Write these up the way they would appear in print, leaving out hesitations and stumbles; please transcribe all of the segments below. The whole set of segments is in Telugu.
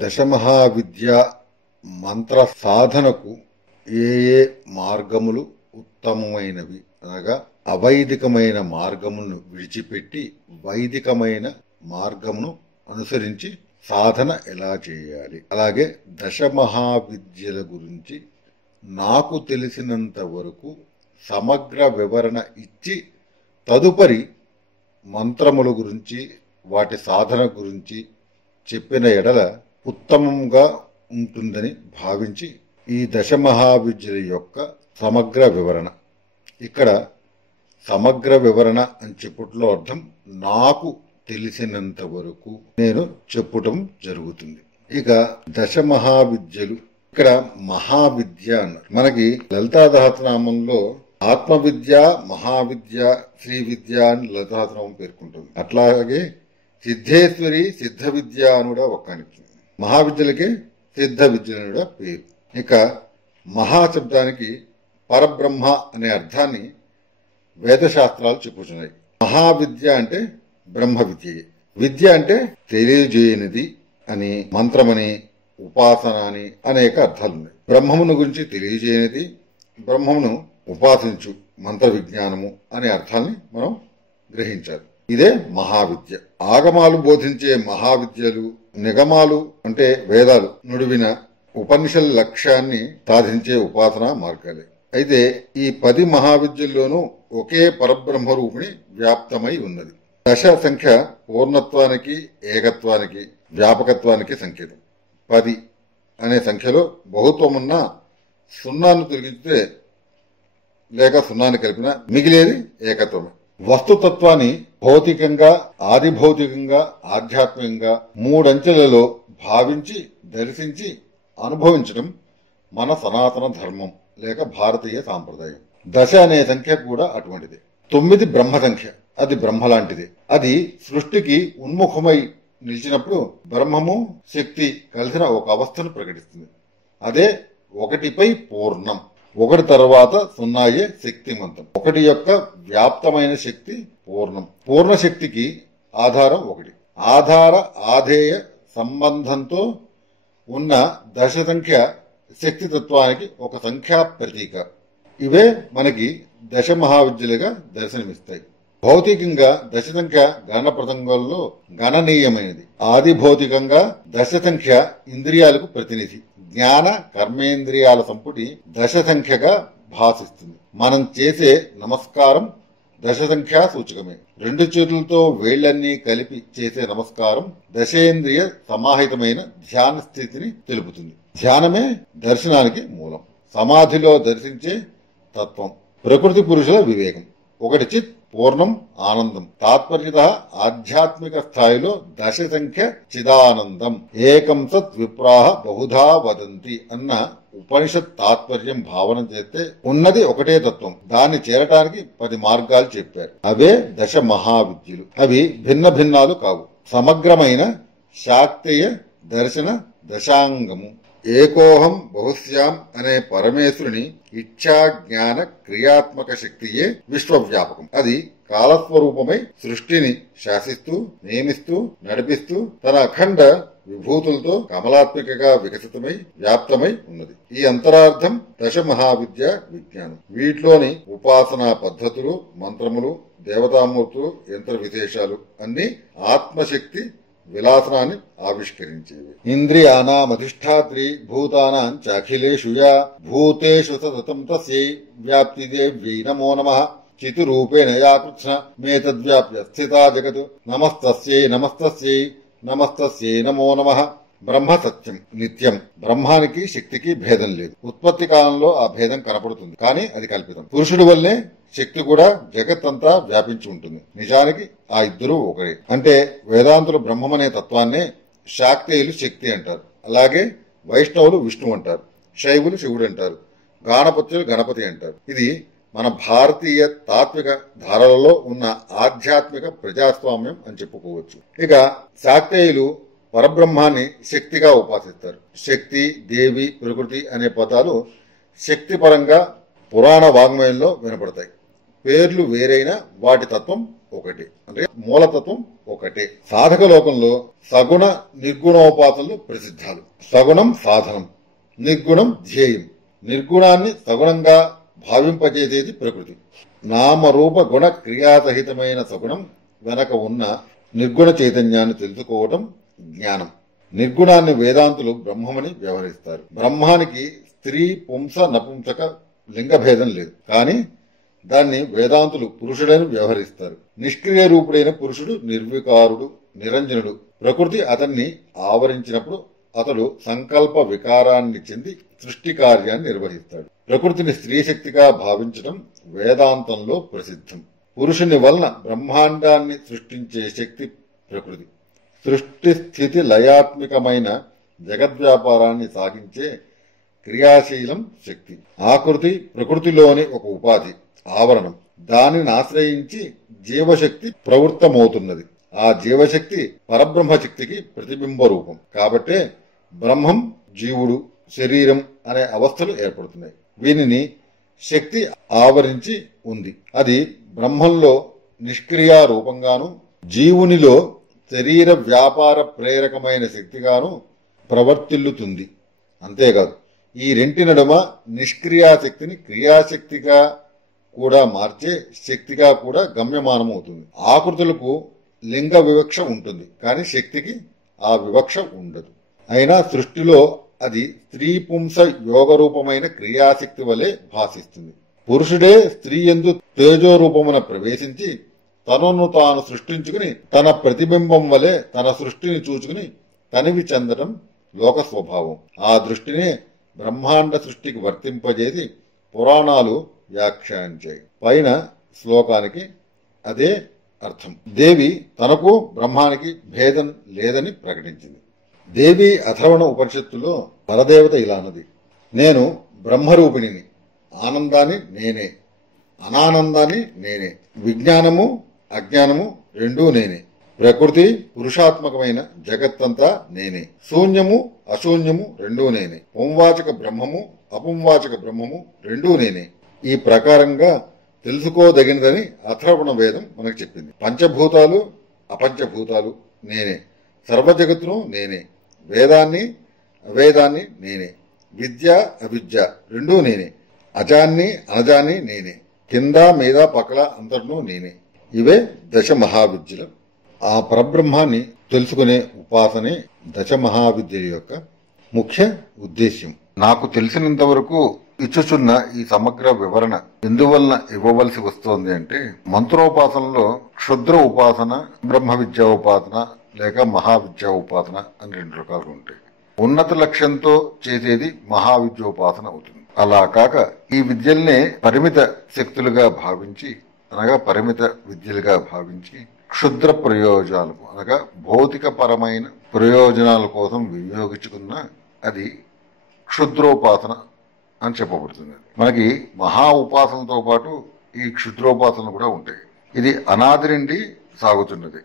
దశమహావిద్య మంత్ర సాధనకు ఏ ఏ మార్గములు ఉత్తమమైనవి అనగా అవైదికమైన మార్గమును విడిచిపెట్టి వైదికమైన మార్గమును అనుసరించి సాధన ఎలా చేయాలి, అలాగే దశమహావిద్యల గురించి నాకు తెలిసినంత వరకు సమగ్ర వివరణ ఇచ్చి తదుపరి మంత్రముల గురించి వాటి సాధన గురించి చెప్పిన ఎడల ఉత్తమంగా ఉంటుందని భావించి ఈ దశమహావిద్యల యొక్క సమగ్ర వివరణ. ఇక్కడ సమగ్ర వివరణ అని చెప్పుట్లో అర్థం నాకు తెలిసినంత వరకు నేను చెప్పుటం జరుగుతుంది. ఇక దశమహావిద్యలు, ఇక్కడ మహావిద్య అన్నారు. మనకి లలితా సహస్రనామంలో ఆత్మవిద్య, మహావిద్య, శ్రీ విద్య అని లలితా సహస్రనామం పేర్కొంటుంది. అట్లాగే సిద్ధేశ్వరి, సిద్ధ విద్య అని కూడా ఒక్కనికి, మహావిద్యలకే సిద్ధ విద్య అని కూడా పేరు. ఇక మహాశబ్దానికి పరబ్రహ్మ అనే అర్థాన్ని వేదశాస్త్రాలు చెప్పుచున్నాయి. మహావిద్య అంటే బ్రహ్మ విద్య, విద్య అంటే తెలియజేయనిది అని, మంత్రమని, ఉపాసన అని అనేక అర్థాలున్నాయి. బ్రహ్మమును గురించి తెలియజేయనిది, బ్రహ్మమును ఉపాసించు మంత్ర విజ్ఞానము అనే అర్థాన్ని మనం గ్రహించాలి. ఇదే మహావిద్య. ఆగమాలు బోధించే మహావిద్యలు, నిగమాలు అంటే వేదాలు నుడివిన ఉపనిషల్ లక్ష్యాన్ని సాధించే ఉపాసనా మార్గాలే. అయితే ఈ 10 మహావిద్యల్లోనూ ఒకే పరబ్రహ్మ రూపిణి వ్యాప్తమై ఉన్నది. దశ సంఖ్య పూర్ణత్వానికి, ఏకత్వానికి, వ్యాపకత్వానికి సంకేతం. 10 అనే సంఖ్యలో బహుత్వమున్న సున్నాను తొలగిస్తే లేక సున్నాన్ని కలిపినా మిగిలేది ఏకత్వమే. వస్తుతత్వాన్ని భౌతికంగా, ఆదిభౌతికంగా, ఆధ్యాత్మికంగా 3 అంచెలలో భావించి, దర్శించి అనుభవించడం మన సనాతన ధర్మం లేక భారతీయ సాంప్రదాయం. దశ అనే సంఖ్య కూడా అటువంటిది. 9 బ్రహ్మ సంఖ్య, అది బ్రహ్మ లాంటిది. అది సృష్టికి ఉన్ముఖమై నిలిచినప్పుడు బ్రహ్మము, శక్తి కలిసిన ఒక అవస్థను ప్రకటిస్తుంది. అదే 1పై పూర్ణం. 1 తర్వాత 0 శక్తిమంతం. 1 యొక్క వ్యాప్తమైన శక్తి పూర్ణం. పూర్ణ శక్తికి ఆధారం 1. ఆధార ఆధేయ సంబంధంతో ఉన్న దశ సంఖ్య శక్తితత్వానికి ఒక సంఖ్యా ప్రతీక. ఇవే మనకి దశ మహావిద్యలుగా దర్శనమిస్తాయి. భౌతికంగా దశ సంఖ్య గణన ప్రసంగంలో గణనీయమైనది. ఆది భౌతికంగా దశ సంఖ్య ఇంద్రియాలకు ప్రతినిధి. జ్ఞాన కర్మేంద్రియాల సంపుటి దశ సంఖ్యగా భాషిస్తుంది. మనం చేసే నమస్కారం దశ సంఖ్యా సూచకమే. 2 చేతులతో వేళ్లన్నీ కలిపి చేసే నమస్కారం దశేంద్రియ సమాహితమైన ధ్యాన స్థితిని తెలుపుతుంది. ధ్యానమే దర్శనానికి మూలం. సమాధిలో దర్శించే తత్వం. ప్రకృతి పురుషుల వివేకం. 1 చిత్, పూర్ణం, ఆనందం. తాత్పర్యత ఆధ్యాత్మిక స్థాయిలో దశ సంఖ్య చిదానందం. ఏకం సత్ విప్రాహ బహుధా వదంతి అన్న ఉపనిషత్ తాత్పర్యం భావన చేస్తే ఉన్నది ఒకటే తత్వం. దాన్ని చేరటానికి 10 మార్గాలు చెప్పారు. అవే దశ మహావిద్యలు. అవి భిన్న భిన్నాలు కావు. సమగ్రమైన శాక్తేయ దర్శన దశాంగము. ఏకోహం బహుశ్యాం అనే పరమేశ్వరుని ఇచ్ఛా జ్ఞాన క్రియాత్మక శక్తియే విశ్వవ్యాపకం. అది కాలస్వరూపమై సృష్టిని శాసిస్తూ, నియమిస్తూ, నడిపిస్తూ తన అఖండ విభూతులతో కమలాత్మికగా వికసితమై వ్యాప్తమై ఉన్నది. ఈ అంతరార్థం దశ మహావిద్య విజ్ఞానం. వీటిలోని ఉపాసనా పద్ధతులు, మంత్రములు, దేవతామూర్తులు, యంత్ర విశేషాలు అన్ని ఆత్మశక్తి విలాసనాన్ని ఆవిష్కరించేవి. ఇంద్రియానామధిష్టాత్రి భూతానాం చాఖిలేషు యా భూతేషు సతతం తస్యై వ్యాప్తిదేవ్యై నమో నమః చితురూపేణ యా కృష్ణ మేతద్వ్యాప్య స్థితా జగత్ నమస్తస్యై నమస్తస్యై నమస్తస్యై నమో నమః. బ్రహ్మ సత్యం, నిత్యం. బ్రహ్మానికి శక్తికి భేదం లేదు. ఉత్పత్తి కాలంలో ఆ భేదం కనపడుతుంది, కానీ అది కల్పితం. పురుషుడి వల్లే శక్తి కూడా జగత్తంతా వ్యాపించి ఉంటుంది. నిజానికి ఆ ఇద్దరూ ఒకరే. అంటే వేదాంతులు బ్రహ్మమనే తత్వాన్నే శాక్తేయులు శక్తి అంటారు. అలాగే వైష్ణవులు విష్ణు అంటారు, శైవులు శివుడు అంటారు, గాణపత్యులు గణపతి అంటారు. ఇది మన భారతీయ తాత్విక ధారలలో ఉన్న ఆధ్యాత్మిక ప్రజాస్వామ్యం అని చెప్పుకోవచ్చు. ఇక శాక్తేయులు పరబ్రహ్మాన్ని శక్తిగా ఉపాసిస్తారు. శక్తి, దేవి, ప్రకృతి అనే పదాలు శక్తిపరంగా పురాణ వాంగ్మయంలో వినపడతాయి. పేర్లు వేరైనా వాటి తత్వం ఒకటే, అంటే మూలతత్వం ఒకటే. సాధక లోకంలో సగుణ నిర్గుణోపాసనలు ప్రసిద్ధాలు. సగుణం సాధనం, నిర్గుణం ధ్యేయం. నిర్గుణాన్ని సగుణంగా భావింపజేసేది ప్రకృతి. నామరూప గుణ క్రియాసహితమైన సగుణం వెనక ఉన్న నిర్గుణ చైతన్యాన్ని తెలుసుకోవటం జ్ఞానం. నిర్గుణాన్ని వేదాంతులు బ్రహ్మమని వ్యవహరిస్తారు. బ్రహ్మానికి స్త్రీ పుంస నపుంసక లింగభేదం లేదు, కానీ దాన్ని వేదాంతులు పురుషుడని వ్యవహరిస్తారు. నిష్క్రియ రూపుడైన పురుషుడు నిర్వికారుడు, నిరంజనుడు. ప్రకృతి అతన్ని ఆవరించినప్పుడు అతడు సంకల్ప వికారాన్ని చెంది సృష్టి కార్యాన్ని నిర్వహిస్తాడు. ప్రకృతిని స్త్రీశక్తిగా భావించడం వేదాంతంలో ప్రసిద్ధం. పురుషుని వలన బ్రహ్మాండాన్ని సృష్టించే శక్తి ప్రకృతి. సృష్టి స్థితి లయాత్మికమైన జగద్వ్యాపారాన్ని సాగించే క్రియాశీలం శక్తి. ఆకృతి ప్రకృతిలోని ఒక ఉపాధి, ఆవరణం. దానిని ఆశ్రయించి జీవశక్తి ప్రవృత్తమవుతున్నది. ఆ జీవశక్తి పరబ్రహ్మశక్తికి ప్రతిబింబ రూపం. కాబట్టే బ్రహ్మం, జీవుడు, శరీరం అనే అవస్థలు ఏర్పడుతున్నాయి. వీనిని శక్తి ఆవరించి ఉంది. అది బ్రహ్మంలో నిష్క్రియా రూపంగాను, జీవునిలో శరీర వ్యాపార ప్రేరకమైన శక్తిగాను ప్రవర్తిల్లుతుంది. అంతేకాదు, ఈ రెంటి నడుమ నిష్క్రియాశక్తిని క్రియాశక్తిగా కూడా మార్చే శక్తిగా కూడా గమ్యమానమవుతుంది. ఆకృతులకు లింగ వివక్ష ఉంటుంది, కానీ శక్తికి ఆ వివక్ష ఉండదు. అయినా సృష్టిలో అది స్త్రీ పుంస యోగరూపమైన క్రియాశక్తి వలె భాషిస్తుంది. పురుషుడే స్త్రీ యందు తేజోరూపమున ప్రవేశించి తనను తాను సృష్టించుకుని తన ప్రతిబింబం వలె తన సృష్టిని చూచుకుని తనివి చెందడం లోక స్వభావం. ఆ దృష్టినే బ్రహ్మాండ సృష్టికి వర్తింపజేసి పురాణాలు వ్యాఖ్యానించాయి. పైన శ్లోకానికి అదే అర్థం. దేవి తనకు బ్రహ్మానికి భేదం లేదని ప్రకటించింది. దేవి అథర్వణ ఉపనిషత్తులో పరదేవత ఇలా అన్నది: నేను బ్రహ్మరూపిణిని, ఆనందాన్ని నేనే, అనానందాన్ని నేనే, విజ్ఞానము అజ్ఞానము రెండూ నేనే, ప్రకృతి పురుషాత్మకమైన జగత్తంతా నేనే, శూన్యము అశూన్యము రెండూ నేనే, పుంవాచక బ్రహ్మము అపుంవాచక బ్రహ్మము రెండూ నేనే. ఈ ప్రకారంగా తెలుసుకోదగినదని అథర్వణ వేదం మనకు చెప్పింది. పంచభూతాలు అపంచభూతాలు నేనే, సర్వజగత్తును నేనే, వేదాన్ని అవేదాన్ని నేనే, విద్య అవిద్య రెండూ నేనే, అజాన్ని అనజాన్ని నేనే, కింద మీద పక్కల అంతటినూ నేనే. ఇవే దశ మహావిద్యలు. ఆ పరబ్రహ్మాన్ని తెలుసుకునే ఉపాసనే దశ మహావిద్య యొక్క ముఖ్య ఉద్దేశ్యం. నాకు తెలిసినంత వరకు ఇచ్చుచున్న ఈ సమగ్ర వివరణ ఎందువలన ఇవ్వవలసి వస్తోంది అంటే, మంత్రోపాసనలో క్షుద్ర ఉపాసన, బ్రహ్మ విద్యా ఉపాసన లేక మహావిద్యా ఉపాసన అని రెండు రకాలు ఉంటాయి. ఉన్నత లక్ష్యంతో చేసేది మహావిద్యోపాసన అవుతుంది. అలా కాక ఈ విద్యల్నే పరిమిత శక్తులుగా భావించి, అనగా పరిమిత విద్యలుగా భావించి క్షుద్ర ప్రయోజనాలకు అనగా భౌతిక పరమైన ప్రయోజనాల కోసం వినియోగించుకున్న అది క్షుద్రోపాసన అని చెప్పబడుతుంది. మనకి మహా ఉపాసనతో పాటు ఈ క్షుద్రోపాసన కూడా ఉంటాయి. ఇది అనాది నుండి సాగుతున్నది.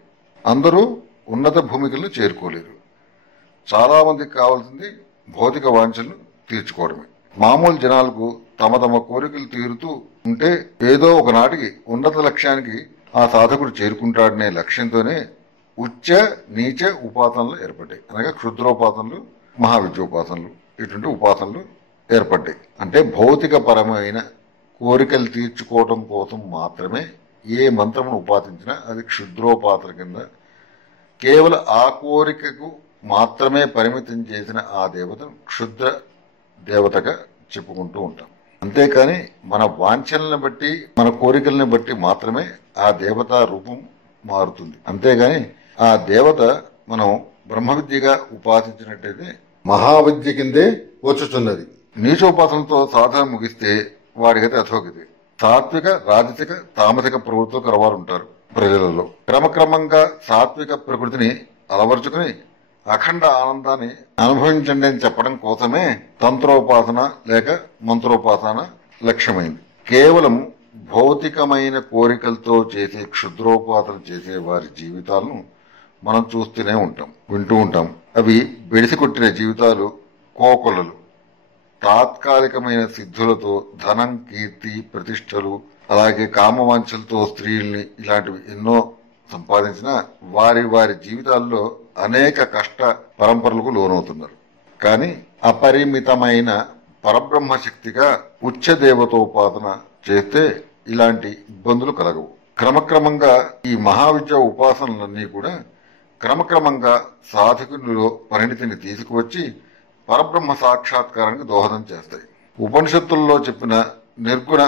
అందరూ ఉన్నత భూమికలను చేరుకోలేరు. చాలా మందికి కావాల్సింది భౌతిక వాంఛలను తీర్చుకోవడమే. మామూలు జనాలకు తమ తమ కోరికలు తీరుతూ ఉంటే ఏదో ఒకనాటికి ఉన్నత లక్ష్యానికి ఆ సాధకుడు చేరుకుంటాడనే లక్ష్యంతోనే ఉచ్చ నీచ ఉపాసనలు ఏర్పడ్డాయి. అనగా క్షుద్రోపాసనలు, మహావిద్యోపాసనలు ఇటువంటి ఉపాసనలు ఏర్పడ్డాయి. అంటే భౌతిక పరమైన కోరికలు తీర్చుకోవడం కోసం మాత్రమే ఏ మంత్రమును ఉపాసించినా అది క్షుద్రోపాసన కింద, కేవలం ఆ కోరికకు మాత్రమే పరిమితం చేసిన ఆ దేవతను క్షుద్ర దేవతగా చెప్పుకుంటూ ఉంటాం. అంతేకాని మన వాంఛనలను బట్టి, మన కోరికలను బట్టి మాత్రమే ఆ దేవతా రూపం మారుతుంది. అంతేగాని ఆ దేవత మనం బ్రహ్మ విద్యగా ఉపాసించినట్టయితే మహావిద్య కిందే వచ్చుచున్నది. నీచోపాసనతో సాధన ముగిస్తే వాడికైతే అధోగతి. సాత్విక, రాజసిక, తామసిక ప్రవృత్తులు కలవారు ఉంటారు ప్రజలలో. క్రమక్రమంగా సాత్విక ప్రకృతిని అలవరుచుకుని అఖండ ఆనందాన్ని అనుభవించండి అని చెప్పడం కోసమే తంత్రోపాసన లేక మంత్రోపాసన లక్ష్యమైంది. కేవలం భౌతికమైన కోరికలతో చేసే క్షుద్రోపాసన చేసే వారి జీవితాలను మనం చూస్తూనే ఉంటాం, వింటూ ఉంటాం. అవి బెడిసి కొట్టిన జీవితాలు, కోకొలలు. తాత్కాలికమైన సిద్ధులతో ధనం, కీర్తి, ప్రతిష్టలు, అలాగే కామవాంఛలతో స్త్రీల్ని ఇలాంటివి ఎన్నో సంపాదించిన వారి వారి జీవితాల్లో అనేక కష్ట పరంపరలకు లోనవుతున్నారు. కానీ అపరిమితమైన పరబ్రహ్మ శక్తిగా ఉచ్చ దేవతోపాసన చేస్తే ఇలాంటి ఇబ్బందులు కలగవు. క్రమక్రమంగా ఈ మహావిద్య ఉపాసనలన్నీ కూడా క్రమక్రమంగా సాధకునిలో పరిణితిని తీసుకువచ్చి పరబ్రహ్మ సాక్షాత్కారానికి దోహదం చేస్తాయి. ఉపనిషత్తుల్లో చెప్పిన నిర్గుణ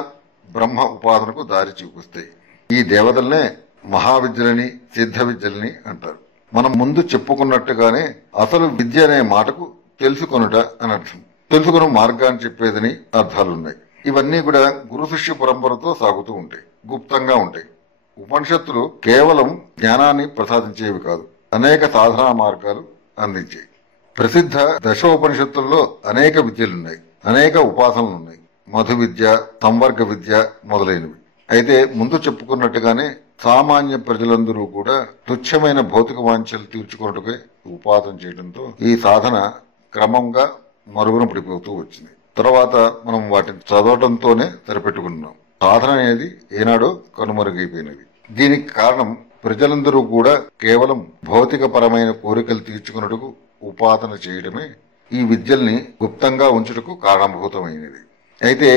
బ్రహ్మ ఉపాసనకు దారి చూపిస్తాయి. ఈ దేవతలనే మహావిద్యలని సిద్ధ విద్యలని అంటారు. మనం ముందు చెప్పుకున్నట్టుగానే అసలు విద్య అనే మాటకు తెలుసుకొనుట అని అర్థం. తెలుసుకున్న మార్గాన్ని చెప్పేదని అర్థాలున్నాయి. ఇవన్నీ కూడా గురు శిష్య పరంపరతో సాగుతూ ఉంటాయి, గుప్తంగా ఉంటాయి. ఉపనిషత్తులు కేవలం జ్ఞానాన్ని ప్రసాదించేవి కాదు, అనేక సాధనా మార్గాలు అందించాయి. ప్రసిద్ధ దశోపనిషత్తుల్లో అనేక విద్యలున్నాయి, అనేక ఉపాసనలున్నాయి. మధు విద్య, సంవర్గ విద్య మొదలైనవి. అయితే ముందు చెప్పుకున్నట్టుగానే సామాన్య ప్రజలందరూ కూడా తుచ్చమైన భౌతిక వాంఛలు తీర్చుకున్నట్టుగా ఉపాసన చేయడంతో ఈ సాధన క్రమంగా మరుగున పడిపోతూ వచ్చింది. తర్వాత మనం వాటిని చదవడంతోనే సరిపెట్టుకున్నాం. సాధన అనేది ఏనాడో కనుమరుగైపోయినది. దీనికి కారణం ప్రజలందరూ కూడా కేవలం భౌతిక పరమైన కోరికలు తీర్చుకున్నట్టుకు ఉపాసన చేయడమే ఈ విద్యల్ని గుప్తంగా ఉంచుటకు కారణభూతమైనది. అయితే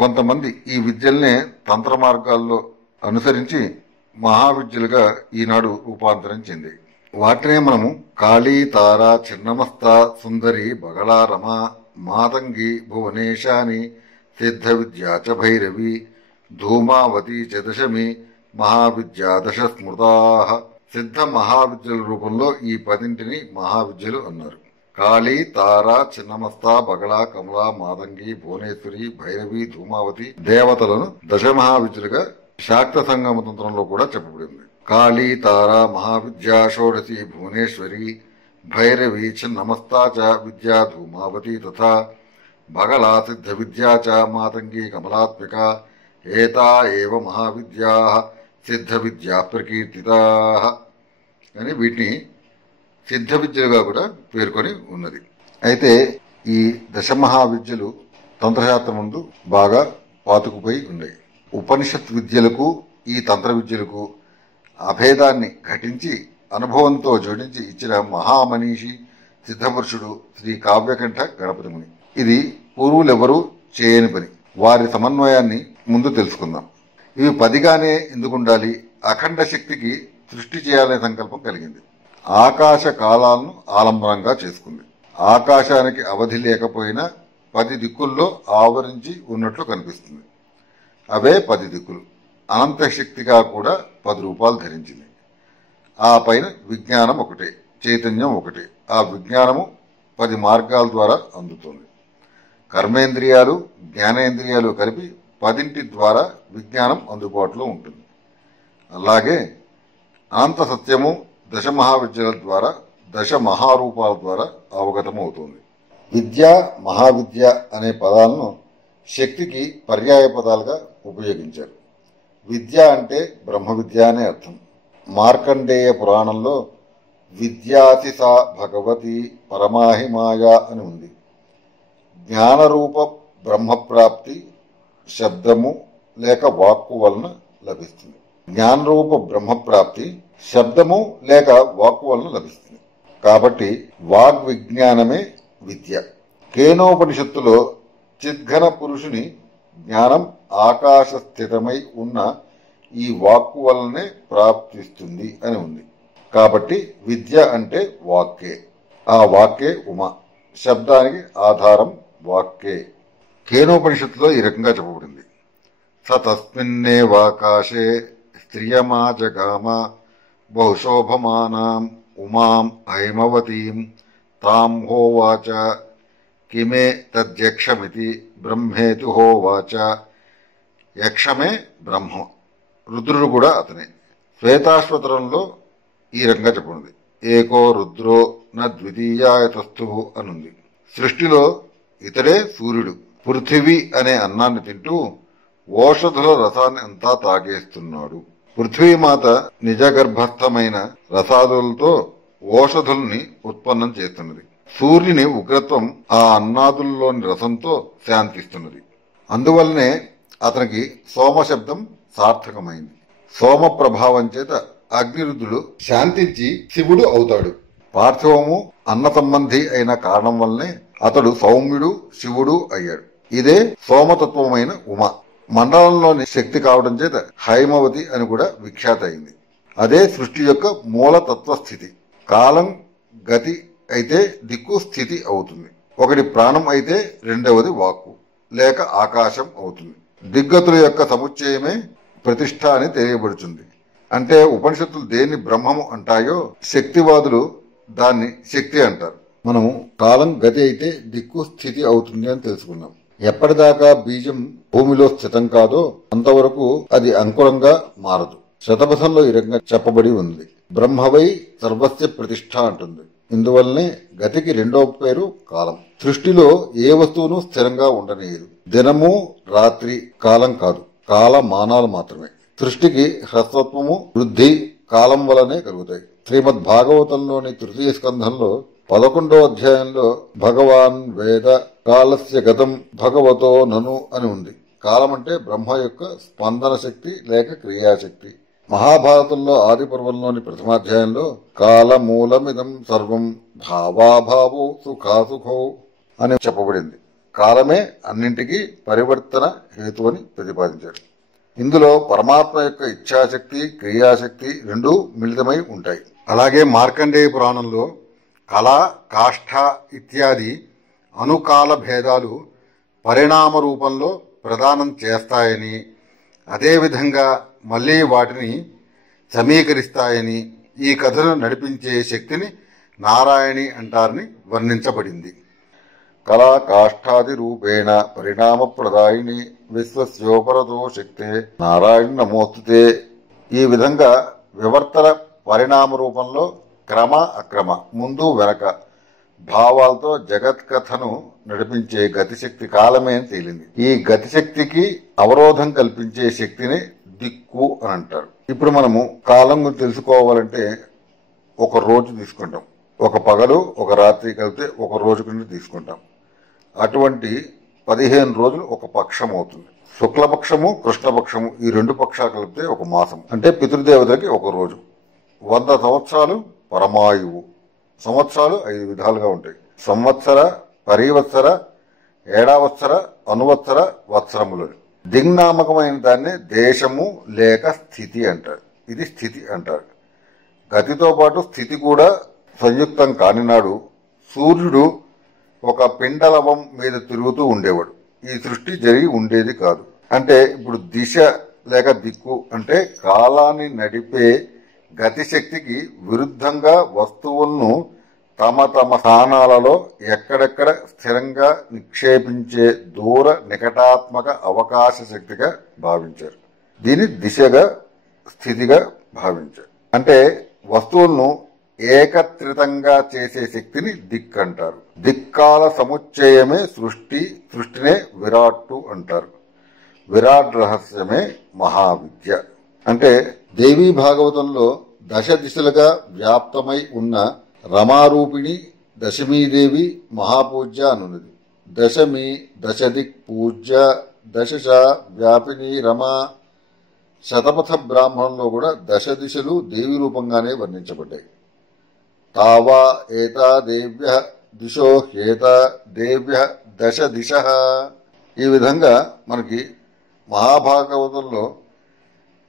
కొంతమంది ఈ విద్యల్నే తంత్ర మార్గాల్లో అనుసరించి మహావిద్యలుగా ఈనాడు రూపాంతరం చెందాయి. వాటినే మనము కాళీ, తార, చిన్నమస్త, సుందరి, బగళా, రమ, మాతంగి, భువనేశాని, సిద్ధ విద్యా చ భైరవి, ధూమావతి చ దశమి, మహావిద్యా దశ స్మృతా. సిద్ధ మహావిద్యల రూపంలో ఈ 10 మహావిద్యలు అన్నారు. కాళీ, తార, చిన్నమస్త, బగళ, కమల, మాతంగి, భువనేశ్వరి, భైరవి, ధూమావతి దేవతలను దశమహావిద్యలుగా శాక్త సంగమ తంత్రంలో కూడా చెప్పబడింది. కాళీ, తార మహావిద్యా షోడశి భువనేశ్వరి, భైరవి చిన్నమస్తా చ విద్యా ధూమావతి తథా బగళా సిద్ధ విద్యా చ మాతంగి కమలాత్మిక ఏతా ఏవ మహావిద్యా సిద్ధ విద్యా ప్రకీర్తితా అని వీటిని సిద్ధ విద్యలుగా కూడా పేర్కొని ఉన్నది. అయితే ఈ దశమహావిద్యలు తంత్రశాస్త్రం ముందు బాగా పాతుకుపోయి ఉన్నాయి. ఉపనిషత్ విద్యలకు ఈ తంత్ర విద్యలకు అభేదాన్ని ఘటించి అనుభవంతో జోడించి ఇచ్చిన మహామనీషి సిద్ధపురుషుడు శ్రీ కావ్యకంఠ గణపతి ముని. ఇది పూర్వులెవరూ చేయని పని. వారి సమన్వయాన్ని ముందు తెలుసుకుందాం. ఇవి 10గానే ఎందుకుండాలి? అఖండ శక్తికి సృష్టి చేయాలనే సంకల్పం కలిగింది. ఆకాశ కాలాలను ఆలంబనంగా చేసుకుంది. ఆకాశానికి అవధి లేకపోయినా 10 దిక్కుల్లో ఆవరించి ఉన్నట్లు కనిపిస్తుంది. అవే 10 దిక్కులు. అనంత శక్తిగా కూడా 10 రూపాలు ధరించింది. ఆ పైన విజ్ఞానం ఒకటే, చైతన్యం ఒకటే. ఆ విజ్ఞానము 10 మార్గాల ద్వారా అందుతుంది. కర్మేంద్రియాలు, జ్ఞానేంద్రియాలు కలిపి 10 ద్వారా విజ్ఞానం అందుబాటులో ఉంటుంది. అలాగే అనంత సత్యము దశ మహావిద్యల ద్వారా, దశ మహారూపాల ద్వారా అవగతమవుతుంది. విద్య, మహావిద్య అనే పదాలను శక్తికి పర్యాయ పదాలుగా ఉపయోగించారు. విద్య అంటే బ్రహ్మ విద్య అనే అర్థం. మార్కండేయ పురాణంలో విద్యాతి సా భగవతి పరమాహిమాయ అని ఉంది. జ్ఞానరూప బ్రహ్మప్రాప్తి శబ్దము లేక వాక్కు వలన లభిస్తుంది. జ్ఞానరూప బ్రహ్మప్రాప్తి శబ్దము లేక వాక్కు వలన లభిస్తుంది. కాబట్టి వాగ్విజ్ఞానమే విద్య. కేనోపనిషత్తులో చిద్ఘన పురుషుని జ్ఞానం ఆకాశ స్థితమై ఉన్న ఈ వాక్కు వలనే ప్రాప్తిస్తుంది అని ఉంది. కాబట్టి విద్య అంటే వాక్కే. ఆ వాక్కే ఉమ. శబ్దానికి ఆధారం వాక్కే. కేనోపనిషత్తులో ఈ రకంగా చెప్పబడింది. స తస్మిన్నేవాకాశే స్త్రియమా జగామ బహుశోభమానాం ఉమాం హైమవతీం తాం హోవాచ కిమే తద్యక్షమితి బ్రహ్మేతి హోవాచ. యక్షమే బ్రహ్మ. రుద్రుడు కూడా అతనే. శ్వేతాశ్వతరంలో ఈ రకంగా చెప్పబడింది. ఏకో రుద్రో న ద్వితీయాయతస్థు అనుంది. సృష్టిలో ఇతడే సూర్యుడు. పృథివీ అనే అన్నాన్ని తింటూ ఓషధుల రసాన్ని అంతా తాగేస్తున్నాడు. పృథ్వీమాత నిజగర్భస్థమైన రసాదులతో ఓషధుల్ని ఉత్పన్నం చేస్తున్నది. సూర్యుని ఉగ్రత్వం ఆ అన్నాదుల్లోని రసంతో శాంతిస్తున్నది. అందువల్లనే అతనికి సోమ శబ్దం సార్థకమైంది. సోమ ప్రభావం చేత అగ్నిరుద్ధుడు శాంతించి శివుడు అవుతాడు. పార్థివము అన్న సంబంధి అయిన కారణం వల్లనే అతడు సౌమ్యుడు శివుడు అయ్యాడు. ఇదే సోమతత్వమైన ఉమ. మండలంలోని శక్తి కావడం చేత హైమవతి అని కూడా విఖ్యాత అయింది. అదే సృష్టి యొక్క మూలతత్వ స్థితి. కాలం గతి అయితే దిక్కు స్థితి అవుతుంది. ఒకటి ప్రాణం అయితే రెండవది వాక్కు లేక ఆకాశం అవుతుంది. దిగ్గతుల యొక్క సముచ్చయమే ప్రతిష్ట అని తెలియబడుతుంది. అంటే ఉపనిషత్తులు దేన్ని బ్రహ్మము అంటాయో శక్తివాదులు దాన్ని శక్తి అంటారు. మనము కాలం గతి అయితే దిక్కు స్థితి అవుతుంది అని తెలుసుకున్నాం. ఎప్పటిదాకా బీజం భూమిలో స్థితం కాదో అంతవరకు అది అంకురంగా మారదు. శతపథంలో ఈ రకంగా చెప్పబడి ఉంది. బ్రహ్మవై సర్వస్య ప్రతిష్ట అంటుంది. ఇందువల్లనే గతికి రెండో పేరు కాలం. సృష్టిలో ఏ వస్తువును స్థిరంగా ఉండనీయదు. దినము రాత్రి కాలం కాదు, కాలమానాలు మాత్రమే. సృష్టికి హ్రస్వత్వము వృద్ధి కాలం వలనే కలుగుతాయి. శ్రీమద్ భాగవతంలోని తృతీయ స్కంధంలో 11వ అధ్యాయంలో భగవాన్ వేద కాలస్య గతం భగవతో నను అని ఉంది. కాలం అంటే బ్రహ్మ యొక్క స్పందన శక్తి లేక క్రియాశక్తి. మహాభారతంలో ఆది పర్వంలోని ప్రథమాధ్యాయంలో కాలమూలమిదం సర్వం భావాభావో సుఖాసుఖో అని చెప్పబడింది. కాలమే అన్నింటికీ పరివర్తన హేతు అని ప్రతిపాదించారు. ఇందులో పరమాత్మ యొక్క ఇచ్ఛాశక్తి క్రియాశక్తి రెండూ మిళితమై ఉంటాయి. అలాగే మార్కండేయ పురాణంలో కళ కాష్ఠ ఇత్యాది అనుకాల భేదాలు పరిణామ రూపంలో ప్రదానం చేస్తాయని, అదేవిధంగా మళ్లీ వాటిని సమీకరిస్తాయని, ఈ కథను నడిపించే శక్తిని నారాయణి అంటారని వర్ణించబడింది. కళా కాష్ఠాది రూపేణ పరిణామ ప్రదాయిని విశ్వస్యోపరతో శక్తే నారాయణ నమోస్తుతే. ఈ విధంగా వివర్తన పరిణామ రూపంలో క్రమ అక్రమ ముందు వెనక భావాలతో జగత్ కథను నడిపించే గతిశక్తి కాలమే అని తేలింది. ఈ గతిశక్తికి అవరోధం కల్పించే శక్తిని దిక్కు అని అంటారు. ఇప్పుడు మనము కాలం గురించి తెలుసుకోవాలంటే ఒక రోజు తీసుకుంటాం. ఒక పగలు ఒక రాత్రి కలిపితే ఒక రోజు కింద తీసుకుంటాం. అటువంటి 15 రోజులు ఒక పక్షం అవుతుంది. శుక్లపక్షము కృష్ణపక్షము ఈ రెండు పక్షాలు కలిపితే ఒక మాసం. అంటే పితృదేవతలకి ఒక రోజు. 100 సంవత్సరాలు పరమాయువు. సంవత్సరాలు 5 విధాలుగా ఉంటాయి. సంవత్సర, పరివత్సర, ఏడావత్సర, అనువత్సర, వత్సరములు. దిగ్నామకమైన దాన్ని దేశము లేక స్థితి అంటారు. ఇది స్థితి అంటారు. గతితో పాటు స్థితి కూడా సంయుక్తం కానినాడు సూర్యుడు ఒక పిండలవం మీద తిరుగుతూ ఉండేవాడు. ఈ సృష్టి జరిగి ఉండేది కాదు. అంటే ఇప్పుడు దిశ లేక దిక్కు అంటే కాలాన్ని నడిపే గతిశక్తికి విరుద్ధంగా వస్తువులను తమ తమ స్థానాలలో ఎక్కడెక్కడ స్థిరంగా నిక్షేపించే దూర నికటాత్మక అవకాశ శక్తిగా భావించారు. దీన్ని దిశగా స్థితిగా భావించారు. అంటే వస్తువులను ఏకత్రితంగా చేసే శక్తిని దిక్ అంటారు. దిక్కాల సముచ్చయమే సృష్టి. సృష్టినే విరాట్టు అంటారు. విరాట్ రహస్యమే మహావిద్య. అంటే దేవీ భాగవతంలో దశ దిశలుగా వ్యాప్తమై ఉన్న రమారూపిణి దశమీదేవి మహాపూజ్య అనున్నది. దశమి దశదిక్ పూజ్య దశశ వ్యాపిని రమా. శతపథ బ్రాహ్మణంలో కూడా దశ దిశలు దేవి రూపంగానే వర్ణించబడ్డాయి. తావా ఏతా దేవ్య దిశో హేత దేవ్య దశ దిశ. ఈ విధంగా మనకి మహాభాగవతంలో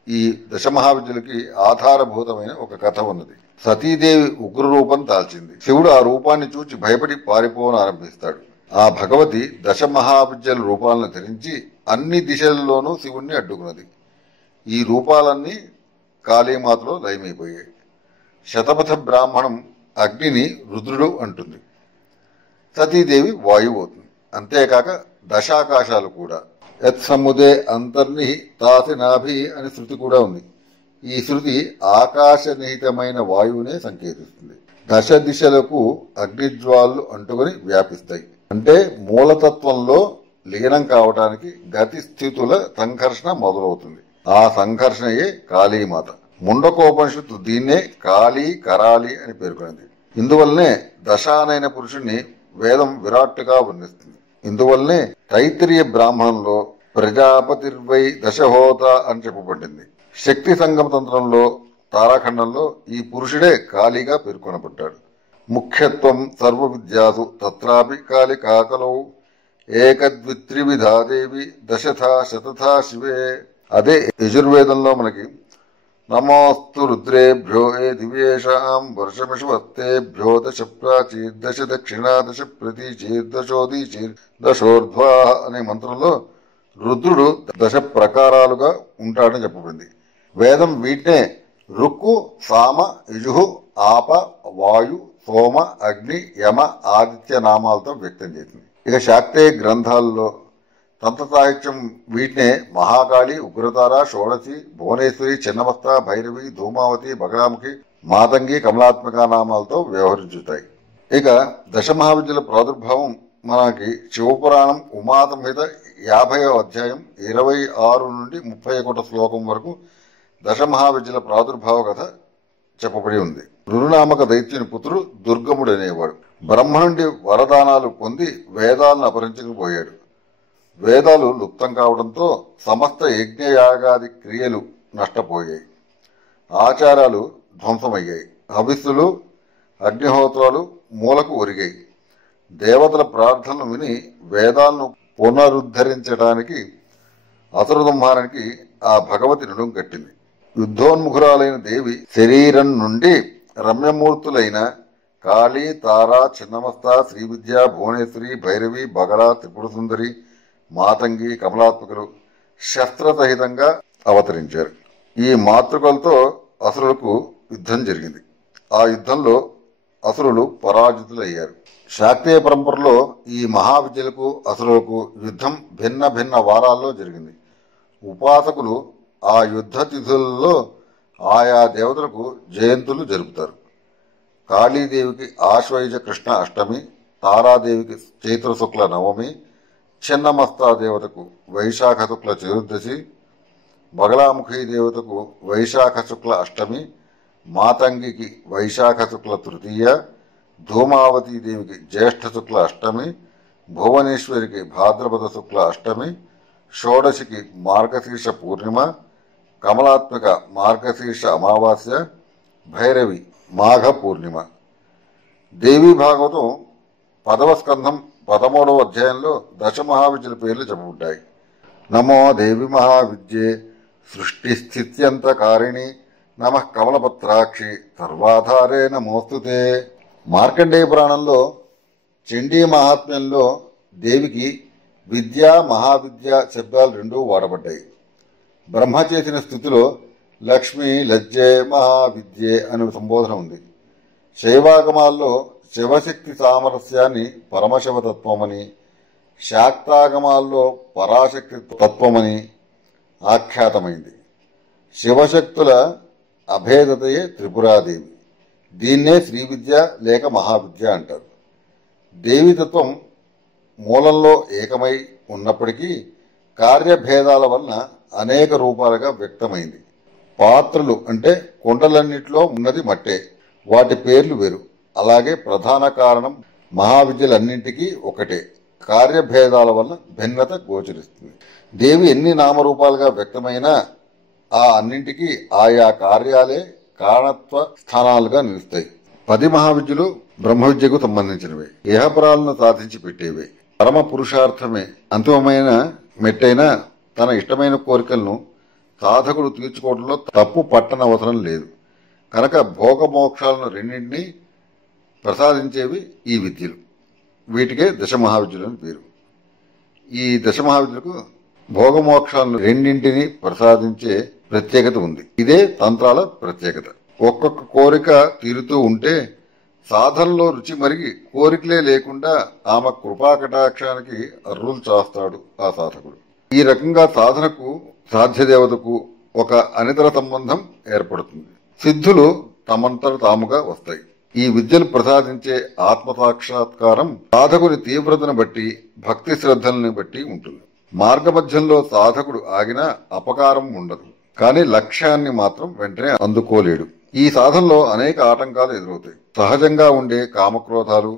ఈ దశమహావిద్యలకి ఆధారభూతమైన ఒక కథ ఉన్నది. సతీదేవి ఉగ్రరూపం దాల్చింది. శివుడు ఆ రూపాన్ని చూచి భయపడి పారిపోవడం ఆరంభిస్తాడు. ఆ భగవతి దశమహావిద్యల రూపాలను ధరించి అన్ని దిశలలోనూ శివుణ్ణి అడ్డుకున్నది. ఈ రూపాలన్నీ కాళీమాతలో లయమైపోయాయి. శతపథ బ్రాహ్మణం అగ్నిని రుద్రుడు అంటుంది. సతీదేవి వాయువు అవుతుంది. అంతేకాక దశాకాశాలు కూడా. యత్సముదే అంతర్నిహితాసి నాభి అని శృతి కూడా ఉంది. ఈ శృతి ఆకాశనిహితమైన వాయువునే సంకేతిస్తుంది. దశ దిశలకు అగ్నిజ్వాలు అంటుకొని వ్యాపిస్తాయి. అంటే మూలతత్వంలో లీనం కావటానికి గతి స్థితుల సంఘర్షణ మొదలవుతుంది. ఆ సంఘర్షణయే కాళీమాత. ముండకోపనిషత్తు దీన్నే కాళీ కరాళి అని పేర్కొన్నది. ఇందువల్లనే దశానైన పురుషుణ్ణి వేదం విరాట్టుగా వర్ణిస్తుంది. ఇందువల్లనే తైత్తిరీయ బ్రాహ్మణంలో ప్రజాపతిర్వై దశహోత అని చెప్పబడింది. శక్తి సంగమ తంత్రంలో తారాఖండంలో ఈ పురుషుడే కాళీగా పేర్కొనబడ్డాడు. ముఖ్యత్వం సర్వ విద్యాసు తత్రాపి కాళి కాకలౌ ఏకద్విత్రివిధాదేవి దశథా శతథా శివే. అదే యజుర్వేదంలో మనకి నమోస్తు రుద్రేభ్యో ఏ దివ్యేషాం వర్షమిషవత్తేభ్యో దశ ప్రాచీర్ దశ దక్షిణా దశ ప్రతీచీర్ దశోదీచీర్ దశోర్ధ్వా అనే మంత్రంలో రుద్రుడు దశ ప్రకారాలుగా ఉంటాడని చెప్పబడింది. వేదం వీటినే రుక్కు సామ యజు ఆప వాయు సోమ అగ్ని యమ ఆదిత్య నామాలతో వ్యక్తం చేసింది. ఇక శాక్తేయ గ్రంథాల్లో తంత్ర సాహిత్యం వీటినే మహాకాళి, ఉగ్రతార, షోడశి, భువనేశ్వరి, చిన్నమస్త, భైరవి, ధూమావతి, బగలాముఖి, మాతంగి, కమలాత్మక నామాలతో వ్యవహరించుతాయి. ఇక దశమహావిద్యల ప్రాదుర్భావం మనకి శివపురాణం ఉమాసంహిత 50వ అధ్యాయం 26 నుండి 31 శ్లోకం వరకు దశమహావిద్యల ప్రాదుర్భావ కథ చెప్పబడి ఉంది. రురునామక దైత్యుని పుత్రుడు దుర్గముడు అనేవాడు. బ్రహ్మ నుండి వరదానాలు పొంది వేదాలను అపహరించుకుపోయాడు. వేదాలు లుప్తం కావడంతో సమస్త యజ్ఞయాగాది క్రియలు నష్టపోయాయి. ఆచారాలు ధ్వంసమయ్యాయి. హవిస్సులు, అగ్నిహోత్రాలు మూలకు ఒరిగాయి. దేవతల ప్రార్థనలు విని వేదాలను పునరుద్ధరించడానికి అసుర సంహారానికి ఆ భగవతి నడుం కట్టింది. యుద్ధోన్ముఖురాలైన దేవి శరీరం నుండి రమ్యమూర్తులైన కాళీ, తారా, చిన్నమస్త, శ్రీవిద్య, భువనేశ్వరి, భైరవి, బగల, త్రిపుర సుందరి, మాతంగి, కమలాత్మకులు శస్త్రసహితంగా అవతరించారు. ఈ మాతృకలతో అసురులకు యుద్ధం జరిగింది. ఆ యుద్ధంలో అసురులు పరాజితులయ్యారు. శాక్తేయ పరంపరలో ఈ మహావిద్యలకు అసురులకు యుద్ధం భిన్న భిన్న వారాల్లో జరిగింది. ఉపాసకులు ఆ యుద్ధ తిథులలో ఆయా దేవతలకు జయంతులు జరుపుతారు. కాళీదేవికి ఆశ్వయుజ కృష్ణ అష్టమి, తారాదేవికి చైత్ర శుక్ల నవమి, చిన్నమస్తా దేవతకు వైశాఖ శుక్ల చతుర్దశి, బగలాముఖి దేవతకు వైశాఖ శుక్ల అష్టమి, మాతంగికి వైశాఖ శుక్ల తృతీయ, ధూమావతీ దేవికి జ్యేష్ఠ శుక్ల అష్టమి, భువనేశ్వరికి భాద్రపద శుక్ల అష్టమి, షోడశికి మార్గశీర్ష పూర్ణిమ, కమలాత్మక మార్గశీర్ష అమావాస్య, భైరవి మాఘ పూర్ణిమ. దేవీ భాగవతం 10వ స్కంధం 13వ అధ్యాయంలో దశమహావిద్యల పేర్లు చెప్పబడ్డాయి. నమో దేవి మహావిద్యే సృష్టి స్థిత్యంతకారిణి నమః కమలపత్రాక్షి సర్వాధారే నమోస్తుతే. మార్కండేయ పురాణంలో చండీ మహాత్మ్యంలో దేవికి విద్య, మహావిద్య శబ్దాలు రెండూ వాడబడ్డాయి. బ్రహ్మ చేసిన స్థితిలో లక్ష్మి, లజ్జే, మహావిద్యే అనే సంబోధన ఉంది. శైవాగమాల్లో శివశక్తి సామరస్యాన్ని పరమశివతత్వమని, శాక్తాగమాల్లో పరాశక్తి తత్వమని ఆఖ్యాతమైంది. శివశక్తుల అభేదతయే త్రిపురాదేవి. దీన్నే శ్రీవిద్య లేక మహావిద్య అంటారు. దేవీతత్వం మూలంలో ఏకమై ఉన్నప్పటికీ కార్యభేదాల వలన అనేక రూపాలుగా వ్యక్తమైంది. పాత్రలు అంటే కుండలన్నిటిలో ఉన్నది మట్టే, వాటి పేర్లు వేరు. అలాగే ప్రధాన కారణం మహావిద్యలన్నింటికీ ఒకటే, కార్యభేదాల వల్ల భిన్నత గోచరిస్తుంది. దేవి ఎన్ని నామరూపాలుగా వ్యక్తమైనా ఆ అన్నింటికీ ఆయా కార్యాలే కారణత్వ స్థానాలుగా నిలుస్తాయి. 10 మహావిద్యలు బ్రహ్మ విద్యకు సంబంధించినవే, ఇహపరాలను సాధించి పెట్టేవే. పరమ పురుషార్థమే అంతిమమైన మెట్టైన తన ఇష్టమైన కోరికలను సాధకుడు తీర్చుకోవడంలో తప్పు పట్టనవసరం లేదు. కనుక భోగమోక్షాలను రెండింటినీ ప్రసాదించేవి ఈ విద్యలు. వీటికే దశమహావిద్యలు అని పేరు. ఈ దశమహావిద్యలకు భోగమోక్షాలను రెండింటినీ ప్రసాదించే ప్రత్యేకత ఉంది. ఇదే తంత్రాల ప్రత్యేకత. ఒక్కొక్క కోరిక తీరుతూ ఉంటే సాధనలో రుచి మరిగి కోరికలే లేకుండా ఆమె కృపాకటాక్షానికి అర్రులు చాస్తాడు ఆ సాధకుడు. ఈ రకంగా సాధనకు సాధ్యదేవతకు ఒక అనితర సంబంధం ఏర్పడుతుంది. సిద్ధులు తమంతట తాముగా వస్తాయి. ఈ విద్యను ప్రసాదించే ఆత్మసాక్షాత్కారం సాధకుని తీవ్రతను బట్టి, భక్తి శ్రద్ధల్ని బట్టి ఉంటుంది. మార్గమధ్యంలో సాధకుడు ఆగినా అపకారం ఉండదు, కానీ లక్ష్యాన్ని మాత్రం వెంటనే అందుకోలేడు. ఈ సాధనలో అనేక ఆటంకాలు ఎదురవుతాయి. సహజంగా ఉండే కామక్రోధాలు,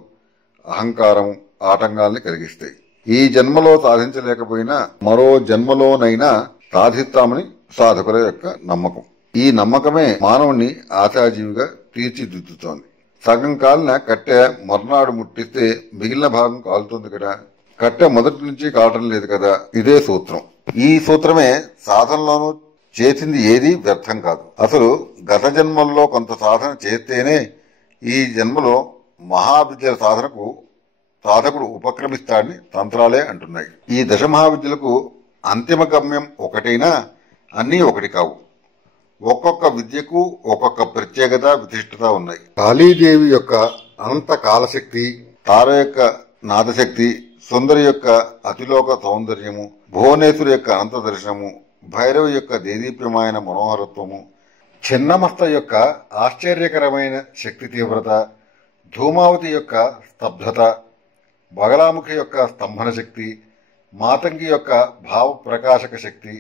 అహంకారం ఆటంకాల్ని కలిగిస్తాయి. ఈ జన్మలో సాధించలేకపోయినా మరో జన్మలోనైనా సాధిస్తామని సాధకుల యొక్క నమ్మకం. ఈ నమ్మకమే మానవుణ్ణి ఆశాజీవిగా తీర్చిదిద్దుతోంది. సగం కాలిన కట్టె మర్నాడు ముట్టిస్తే మిగిలిన భాగం కాలుతుంది కదా, కట్టె మొదటి నుంచి కావటం లేదు కదా. ఇదే సూత్రం. ఈ సూత్రమే సాధనలోనూ చేసింది ఏది వ్యర్థం కాదు. అసలు గత జన్మల్లో కొంత సాధన చేస్తేనే ఈ జన్మలో మహావిద్యల సాధకుడు ఉపక్రమిస్తాడని తంత్రాలే అంటున్నాయి. ఈ దశమహావిద్యలకు అంతిమ గమ్యం ఒకటైనా అన్నీ ఒకటి కావు. ఒక్కొక్క విద్యకు ఒక్కొక్క ప్రత్యేకత విశిష్టత ఉన్నాయి. కాళీదేవి యొక్క అనంత కాలశక్తి, తార యొక్క నాదశక్తి, సుందరి యొక్క అతిలోక సౌందర్యము, భువనేశ్వరి యొక్క అనంత దర్శనము, భైరవి యొక్క దేదీప్యమైన మనోహరత్వము, చిన్నమస్త యొక్క ఆశ్చర్యకరమైన శక్తి తీవ్రత, ధూమావతి యొక్క స్తబ్దత, బగలాముఖి యొక్క స్తంభన శక్తి, మాతంగి యొక్క భావ ప్రకాశక శక్తి,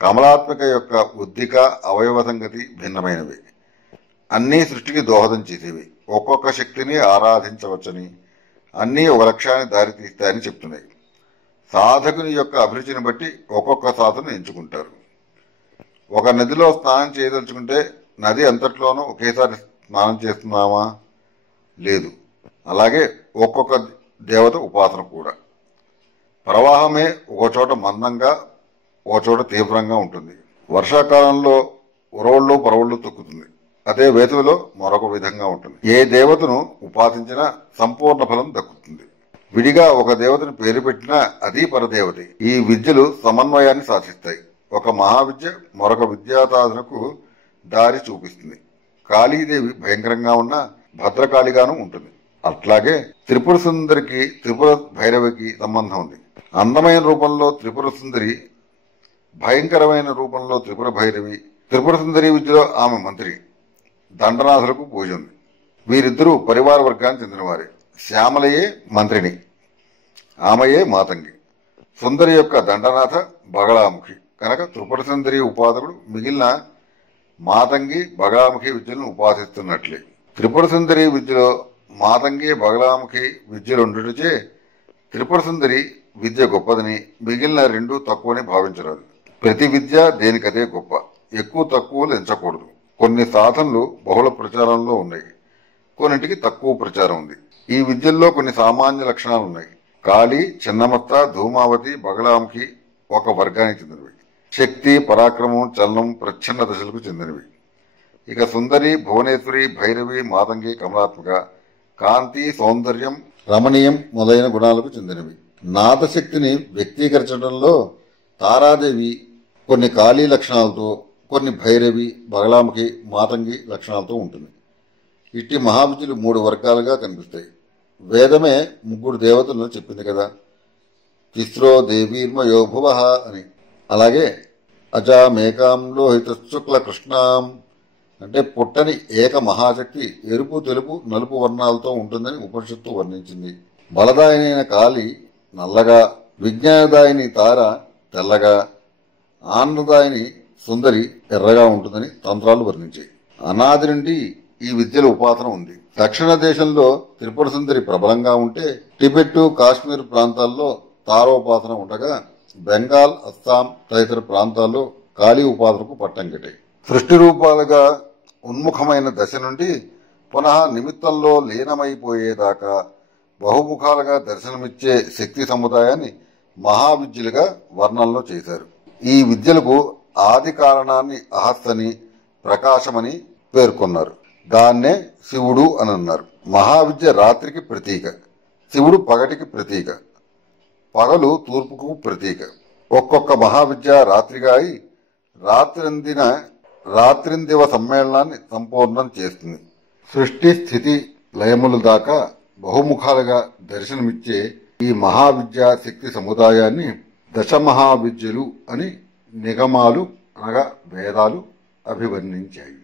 కమలాత్మక యొక్క ఉద్దిక అవయవ సంగతి భిన్నమైనవి. అన్నీ సృష్టికి దోహదం చేసేవి. ఒక్కొక్క శక్తిని ఆరాధించవచ్చని, అన్నీ ఒక లక్ష్యాన్ని దారితీస్తాయని చెప్తున్నాయి. సాధకుని యొక్క అభిరుచిని బట్టి ఒక్కొక్క సాధన ఎంచుకుంటారు. ఒక నదిలో స్నానం చేయదలుచుకుంటే నది అంతట్లోనూ ఒకేసారి స్నానం చేస్తున్నామా? లేదు. అలాగే ఒక్కొక్క దేవత ఉపాసన కూడా. ప్రవాహమే ఒకచోట మందంగా ఒకచోట తీవ్రంగా ఉంటుంది. వర్షాకాలంలో ఉరవళ్ళు పరవళ్ళు తొక్కుతుంది. అదే వేసవిలో మరొక విధంగా ఉంటుంది. ఏ దేవతను ఉపాసించినా సంపూర్ణ ఫలం దక్కుతుంది. విడిగా ఒక దేవతను పేరు పెట్టినా అది పరదేవతే. ఈ విద్యలు సమన్వయాన్ని సాధిస్తాయి. ఒక మహావిద్య మరొక విద్యాసాధనకు దారి చూపిస్తుంది. కాళీదేవి భయంకరంగా ఉన్న భద్రకాళిగాను ఉంటుంది. అట్లాగే త్రిపుర సుందరికి త్రిపుర భైరవికి సంబంధం ఉంది. అందమైన రూపంలో త్రిపుర సుందరి, భయంకరమైన రూపంలో త్రిపుర భైరవి. త్రిపుర సుందరి విద్యలో ఆమె మంత్రి, దండనాథులకు పూజ ఉంది. వీరిద్దరూ పరివార వర్గానికి చెందినవారే. శ్యామలయే మంత్రిని, ఆమెయే మాతంగి. సుందరి యొక్క దండనాథ బగళాముఖి కనుక త్రిపుర సుందరి ఉపాసకుడు మిగిలిన మాతంగి బగళాముఖి విద్యలను ఉపాసిస్తున్నట్లే. త్రిపుర సుందరి విద్యలో మాతంగి బగళాముఖి విద్యలుండుటచే త్రిపుర సుందరి విద్య గొప్పదని, మిగిలిన రెండు తక్కువని భావించరాదు. ప్రతి విద్య దేనికదే గొప్ప. ఎక్కువ తక్కువలు ఎంచకూడదు. కొన్ని సాధనలు బహుళ ప్రచారంలో ఉన్నాయి, కొన్నింటికి తక్కువ ప్రచారం ఉంది. ఈ విద్యల్లో కొన్ని సామాన్య లక్షణాలు ఉన్నాయి. కాళీ, చిన్నమత్త, ధూమావతి, బగళాముఖి ఒక వర్గానికి చెందినవి. శక్తి, పరాక్రమం, చలనం, ప్రచ్ఛన్న దశలకు చెందినవి. ఇక సుందరి, భువనేశ్వరి, భైరవి, మాతంగి కమలాత్మక, కాంతి, సౌందర్యం, రమణీయం మొదలైన గుణాలకు చెందినవి. నాదశక్తిని వ్యక్తీకరించడంలో తారాదేవి కొన్ని కాళీ లక్షణాలతో, కొన్ని భైరవి, బగళాముఖి, మాతంగి లక్షణాలతో ఉంటుంది. ఇట్టి మహావిద్యలు 3 వర్గాలుగా కనిపిస్తాయి. వేదమే 3 దేవతలను చెప్పింది కదా, తిస్రో దేవీర్మయో భువః అని. అలాగే అజామేకాం లోహిత శుక్ల కృష్ణాం అంటే పుట్టని ఏక మహాశక్తి ఎరుపు, తెలుపు, నలుపు వర్ణాలతో ఉంటుందని ఉపనిషత్తు వర్ణించింది. బలదాయనైన కాళి నల్లగా, విజ్ఞానదాయిని తార తెల్లగా, ఆనందదాయిని సుందరి ఎర్రగా ఉంటుందని తంత్రాలు వర్ణించాయి. అనాది నుండి ఈ విద్యల ఉపాసన ఉంది. దక్షిణ దేశంలో త్రిపుర సుందరి ప్రబలంగా ఉంటే, టిబెట్, కాశ్మీర్ ప్రాంతాల్లో తారోపాసన ఉండగా, బెంగాల్, అస్సాం తదితర ప్రాంతాల్లో కాళీ ఉపాసనకు పట్టం కట్టాయి. సృష్టి రూపాలుగా ఉన్ముఖమైన దశ నుండి పునః నిమిత్తంలో లీనమైపోయేదాకా బహుముఖాలుగా దర్శనమిచ్చే శక్తి సముదాయాన్ని మహావిద్యలుగా వర్ణనలో చేశారు. ఈ విద్యలకు ఆది కారణాన్ని అహస్సని, ప్రకాశమని పేర్కొన్నారు. దాన్నే శివుడు అని అన్నారు. మహావిద్య రాత్రికి ప్రతీక, శివుడు పగటికి ప్రతీక, పగలు తూర్పుకు ప్రతీక. ఒక్కొక్క మహావిద్య రాత్రిగా అయి రాత్రిందివ సమ్మేళనాన్ని సంపూర్ణం చేస్తుంది. సృష్టి, స్థితి, లయముల దాకా బహుముఖాలుగా దర్శనమిచ్చే ఈ మహావిద్యా శక్తి సముదాయాన్ని దశమహావిద్యలు అని నిగమాలు అనగా వేదాలు అభివర్ణించాయి.